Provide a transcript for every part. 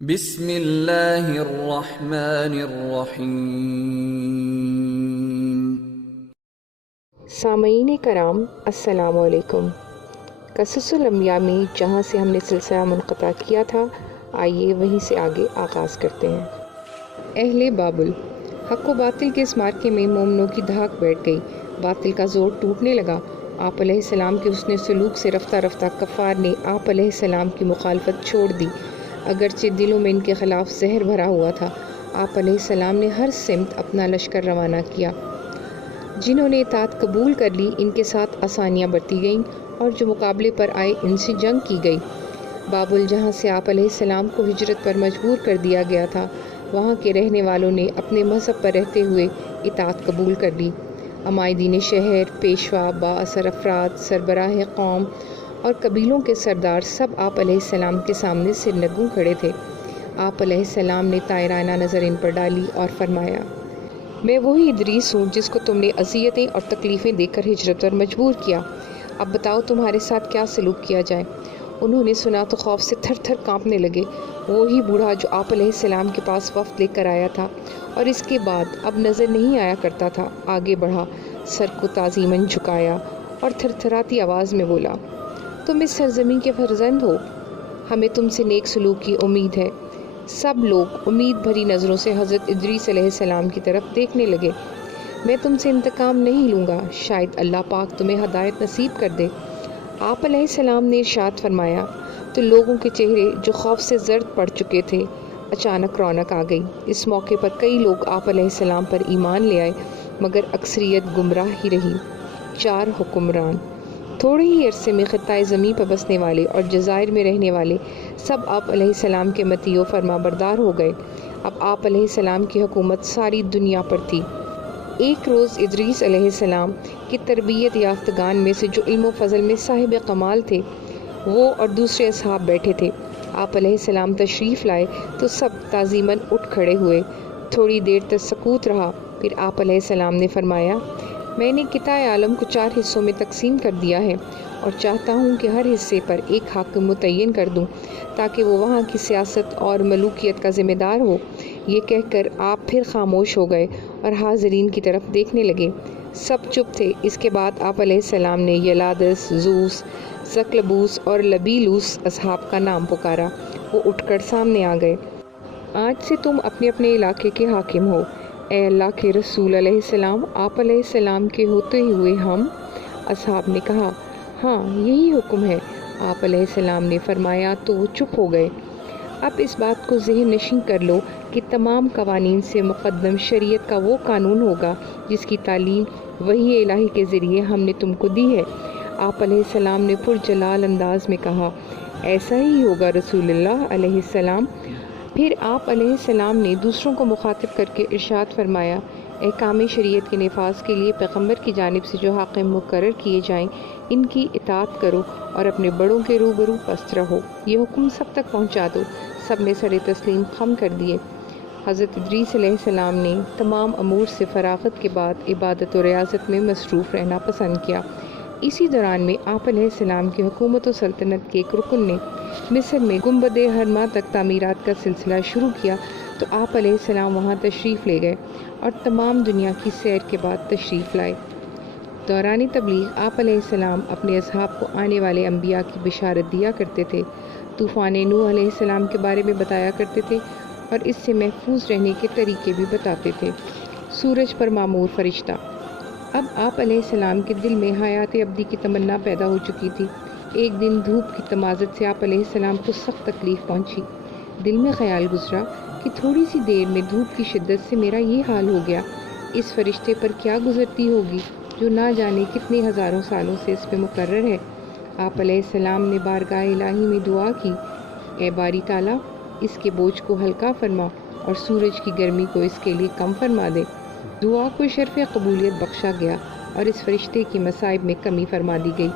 بسم اللہ الرحمن الرحیم۔ سامعین کرام السلام علیکم۔ قصص الانبیاء میں جہاں سے ہم نے سلسلہ منقطع کیا تھا، آئیے وہیں سے آگے آغاز کرتے ہیں۔ اہل بابل۔ حق و باطل کے اس مارکے میں مومنوں کی دھاک بیٹھ گئی، باطل کا زور ٹوٹنے لگا۔ آپ علیہ السلام کے حسن سلوک سے رفتہ رفتہ کفار نے آپ علیہ السلام کی مخالفت چھوڑ دی، اگرچہ دلوں میں ان کے خلاف زہر بھرا ہوا تھا۔ آپ علیہ السلام نے ہر سمت اپنا لشکر روانہ کیا۔ جنہوں نے اطاعت قبول کر لی ان کے ساتھ آسانیاں برتی گئیں، اور جو مقابلے پر آئے ان سے جنگ کی گئی۔ بابل، جہاں سے آپ علیہ السلام کو ہجرت پر مجبور کر دیا گیا تھا، وہاں کے رہنے والوں نے اپنے مذہب پر رہتے ہوئے اطاعت قبول کر لی۔ عمائدین شہر، پیشوا، با اثر افراد، سربراہ قوم اور قبیلوں کے سردار سب آپ علیہ السلام کے سامنے سرنگوں کھڑے تھے۔ آپ علیہ السلام نے طائرانہ نظر ان پر ڈالی اور فرمایا، میں وہی ادریس ہوں جس کو تم نے اذیتیں اور تکلیفیں دے کر ہجرت پر مجبور کیا۔ اب بتاؤ تمہارے ساتھ کیا سلوک کیا جائے۔ انہوں نے سنا تو خوف سے تھر تھر کانپنے لگے۔ وہی بوڑھا جو آپ علیہ السلام کے پاس وفد لے کر آیا تھا اور اس کے بعد اب نظر نہیں آیا کرتا تھا، آگے بڑھا، سر کو تعظیماً جھکایا اور تھر تھراتی آواز میں بولا، تم اس سرزمین کے فرزند ہو، ہمیں تم سے نیک سلوک کی امید ہے۔ سب لوگ امید بھری نظروں سے حضرت ادریس علیہ السلام کی طرف دیکھنے لگے۔ میں تم سے انتقام نہیں لوں گا، شاید اللہ پاک تمہیں ہدایت نصیب کر دے۔ آپ علیہ السلام نے ارشاد فرمایا تو لوگوں کے چہرے جو خوف سے زرد پڑ چکے تھے، اچانک رونق آ گئی۔ اس موقع پر کئی لوگ آپ علیہ السلام پر ایمان لے آئے، مگر اکثریت گمراہ ہی رہی۔ 4 حکمران۔ تھوڑے ہی عرصے میں خطۂ زمین پر بسنے والے اور جزائر میں رہنے والے سب آپ علیہ السلام کے مطیع و فرما بردار ہو گئے۔ اب آپ علیہ السلام کی حکومت ساری دنیا پر تھی۔ ایک روز ادریس علیہ السلام کی تربیت یافتگان میں سے جو علم و فضل میں صاحب کمال تھے، وہ اور دوسرے اصحاب بیٹھے تھے۔ آپ علیہ السلام تشریف لائے تو سب تعظیماً اٹھ کھڑے ہوئے۔ تھوڑی دیر تک سکوت رہا، پھر آپ علیہ السلام نے فرمایا، میں نے قطع عالم کو 4 حصوں میں تقسیم کر دیا ہے اور چاہتا ہوں کہ ہر حصے پر ایک حاکم متعین کر دوں تاکہ وہ وہاں کی سیاست اور ملوکیت کا ذمہ دار ہو۔ یہ کہہ کر آپ پھر خاموش ہو گئے اور حاضرین کی طرف دیکھنے لگے۔ سب چپ تھے۔ اس کے بعد آپ علیہ السلام نے یلادس، زوس، زکلبوس اور لبیلوس اصحاب کا نام پکارا۔ وہ اٹھ کر سامنے آ گئے۔ آج سے تم اپنے اپنے علاقے کے حاکم ہو۔ اے اللہ کے رسول علیہ السلام، آپ علیہ السلام کے ہوتے ہوئے ہم؟ اصحاب نے کہا، ہاں یہی حکم ہے۔ آپ علیہ السلام نے فرمایا تو وہ چپ ہو گئے۔ اب اس بات کو ذہن نشین کر لو کہ تمام قوانین سے مقدم شریعت کا وہ قانون ہوگا جس کی تعلیم وحی الہی کے ذریعے ہم نے تم کو دی ہے۔ آپ علیہ السلام نے پرجلال انداز میں کہا، ایسا ہی ہوگا رسول اللہ علیہ السلام۔ پھر آپ علیہ السلام نے دوسروں کو مخاطب کر کے ارشاد فرمایا، احکام شریعت کے نفاذ کے لیے پیغمبر کی جانب سے جو حاکم مقرر کیے جائیں ان کی اطاعت کرو اور اپنے بڑوں کے روبرو پست رہو۔ یہ حکم سب تک پہنچا دو۔ سب نے سر تسلیم خم کر دیے۔ حضرت ادریس علیہ السلام نے تمام امور سے فراغت کے بعد عبادت و ریاضت میں مصروف رہنا پسند کیا۔ اسی دوران میں آپ علیہ السلام کی حکومت و سلطنت کے ایک رکن نے مصر میں گنبد ہرما تک تعمیرات کا سلسلہ شروع کیا تو آپ علیہ السلام وہاں تشریف لے گئے اور تمام دنیا کی سیر کے بعد تشریف لائے۔ دوران تبلیغ آپ علیہ السلام اپنے اصحاب کو آنے والے انبیاء کی بشارت دیا کرتے تھے، طوفان نوح علیہ السلام کے بارے میں بتایا کرتے تھے اور اس سے محفوظ رہنے کے طریقے بھی بتاتے تھے۔ سورج پر معمور فرشتہ۔ اب آپ علیہ السلام کے دل میں حیات ابدی کی تمنا پیدا ہو چکی تھی۔ ایک دن دھوپ کی تمازت سے آپ علیہ السلام کو سخت تکلیف پہنچی۔ دل میں خیال گزرا کہ تھوڑی سی دیر میں دھوپ کی شدت سے میرا یہ حال ہو گیا، اس فرشتے پر کیا گزرتی ہوگی جو نہ جانے کتنے ہزاروں سالوں سے اس پہ مقرر ہے۔ آپ علیہ السلام نے بارگاہ الہی میں دعا کی، اے باری تعالیٰ، اس کے بوجھ کو ہلکا فرما اور سورج کی گرمی کو اس کے لیے کم فرما دے۔ دعا کو شرف قبولیت بخشا گیا اور اس فرشتے کی مصائب میں کمی فرما دی گئی۔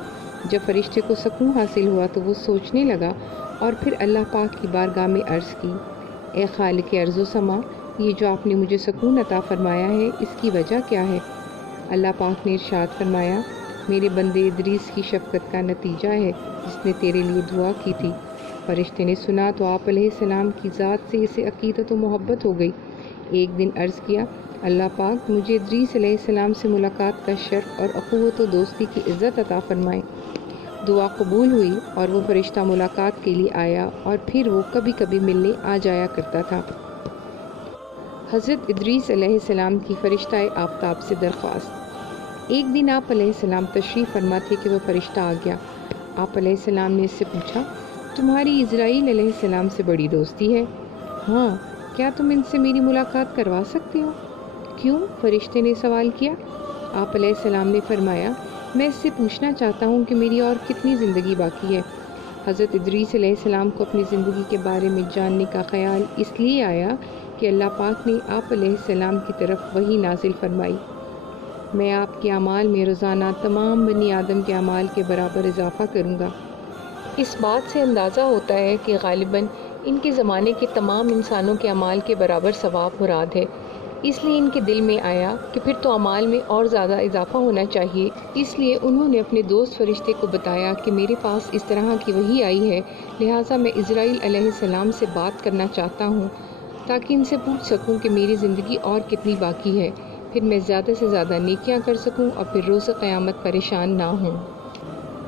جب فرشتے کو سکون حاصل ہوا تو وہ سوچنے لگا اور پھر اللہ پاک کی بارگاہ میں عرض کی، اے خالق ارض و سما، یہ جو آپ نے مجھے سکون عطا فرمایا ہے اس کی وجہ کیا ہے؟ اللہ پاک نے ارشاد فرمایا، میرے بندے ادریس کی شفقت کا نتیجہ ہے جس نے تیرے لیے دعا کی تھی۔ فرشتے نے سنا تو آپ علیہ السلام کی ذات سے اسے عقیدت و محبت ہو گئی۔ ایک دن عرض کیا، اللہ پاک مجھے ادریس علیہ السلام سے ملاقات کا شرف اور اخوت و دوستی کی عزت عطا فرمائے۔ دعا قبول ہوئی اور وہ فرشتہ ملاقات کے لیے آیا اور پھر وہ کبھی کبھی ملنے آ جایا کرتا تھا۔ حضرت ادریس علیہ السلام کی فرشتہ آفتاب سے درخواست۔ ایک دن آپ علیہ السلام تشریف فرما تھے کہ وہ فرشتہ آ گیا۔ آپ علیہ السلام نے اس سے پوچھا، تمہاری اسرائیل علیہ السلام سے بڑی دوستی ہے؟ ہاں، کیا تم ان سے میری ملاقات کروا سکتے ہو؟ کیوں؟ فرشتے نے سوال کیا۔ آپ علیہ السلام نے فرمایا، میں اس سے پوچھنا چاہتا ہوں کہ میری اور کتنی زندگی باقی ہے۔ حضرت ادریس علیہ السلام کو اپنی زندگی کے بارے میں جاننے کا خیال اس لیے آیا کہ اللہ پاک نے آپ علیہ السلام کی طرف وحی نازل فرمائی، میں آپ کے اعمال میں روزانہ تمام بنی آدم کے اعمال کے برابر اضافہ کروں گا۔ اس بات سے اندازہ ہوتا ہے کہ غالباً ان کے زمانے کے تمام انسانوں کے اعمال کے برابر ثواب مراد ہے۔ اس لیے ان کے دل میں آیا کہ پھر تو اعمال میں اور زیادہ اضافہ ہونا چاہیے۔ اس لیے انہوں نے اپنے دوست فرشتے کو بتایا کہ میرے پاس اس طرح کی وحی آئی ہے، لہٰذا میں اسرائیل علیہ السلام سے بات کرنا چاہتا ہوں تاکہ ان سے پوچھ سکوں کہ میری زندگی اور کتنی باقی ہے، پھر میں زیادہ سے زیادہ نیکیاں کر سکوں اور پھر روز قیامت پریشان نہ ہوں۔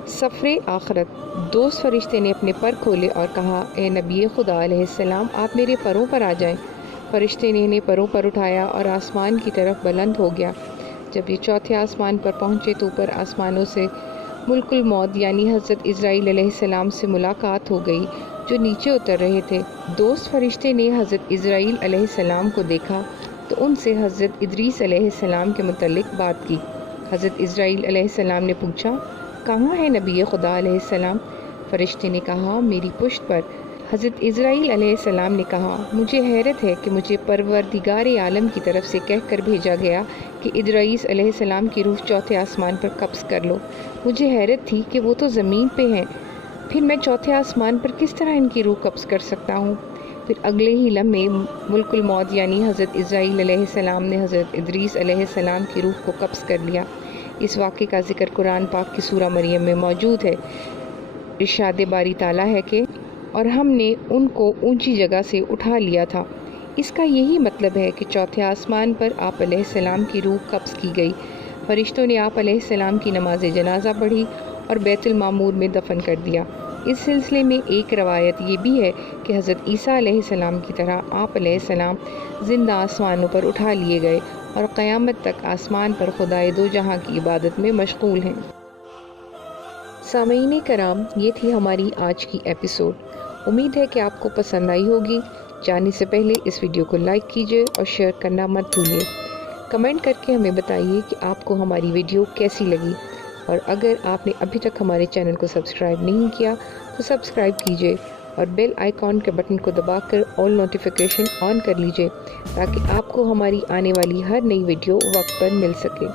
سفر آخرت۔ دوست فرشتے نے اپنے پر کھولے اور کہا، اے نبی خدا علیہ السلام، آپ میرے پروں پر آ جائیں۔ فرشتے نے انہیں پروں پر اٹھایا اور آسمان کی طرف بلند ہو گیا۔ جب یہ چوتھے آسمان پر پہنچے تو اوپر آسمانوں سے ملک الموت یعنی حضرت اسرائیل علیہ السلام سے ملاقات ہو گئی جو نیچے اتر رہے تھے۔ دوست فرشتے نے حضرت اسرائیل علیہ السلام کو دیکھا تو ان سے حضرت ادریس علیہ السلام کے متعلق بات کی۔ حضرت اسرائیل علیہ السلام نے پوچھا، کہاں ہے نبی خدا علیہ السلام؟ فرشتے نے کہا، میری پشت پر۔ حضرت اسرائیل علیہ السلام نے کہا، مجھے حیرت ہے کہ مجھے پروردگار عالم کی طرف سے کہہ کر بھیجا گیا کہ ادریس علیہ السلام کی روح چوتھے آسمان پر قبض کر لو۔ مجھے حیرت تھی کہ وہ تو زمین پہ ہیں، پھر میں چوتھے آسمان پر کس طرح ان کی روح قبض کر سکتا ہوں؟ پھر اگلے ہی لمحے ملک الموت یعنی حضرت اسرائیل علیہ السلام نے حضرت ادریس علیہ السلام کی روح کو قبض کر لیا۔ اس واقعے کا ذکر قرآن پاک کی سورہ مریم میں موجود ہے۔ ارشاد باری تعالیٰ ہے کہ اور ہم نے ان کو اونچی جگہ سے اٹھا لیا تھا۔ اس کا یہی مطلب ہے کہ چوتھے آسمان پر آپ علیہ السلام کی روح قبض کی گئی۔ فرشتوں نے آپ علیہ السلام کی نماز جنازہ پڑھی اور بیت المعمور میں دفن کر دیا۔ اس سلسلے میں ایک روایت یہ بھی ہے کہ حضرت عیسیٰ علیہ السلام کی طرح آپ علیہ السلام زندہ آسمانوں پر اٹھا لیے گئے اور قیامت تک آسمان پر خدائے دو جہاں کی عبادت میں مشغول ہیں۔ سامعین کرام، یہ تھی ہماری آج کی ایپیسوڈ۔ امید ہے کہ آپ کو پسند آئی ہوگی۔ جانے سے پہلے اس ویڈیو کو لائک کیجیے اور شیئر کرنا مت بھولیے۔ کمنٹ کر کے ہمیں بتائیے کہ آپ کو ہماری ویڈیو کیسی لگی، اور اگر آپ نے ابھی تک ہمارے چینل کو سبسکرائب نہیں کیا تو سبسکرائب کیجیے اور بیل آئیکن کے بٹن کو دبا کر آل نوٹیفیکیشن آن کر لیجیے تاکہ آپ کو ہماری آنے والی ہر نئی ویڈیو وقت پر مل سکے۔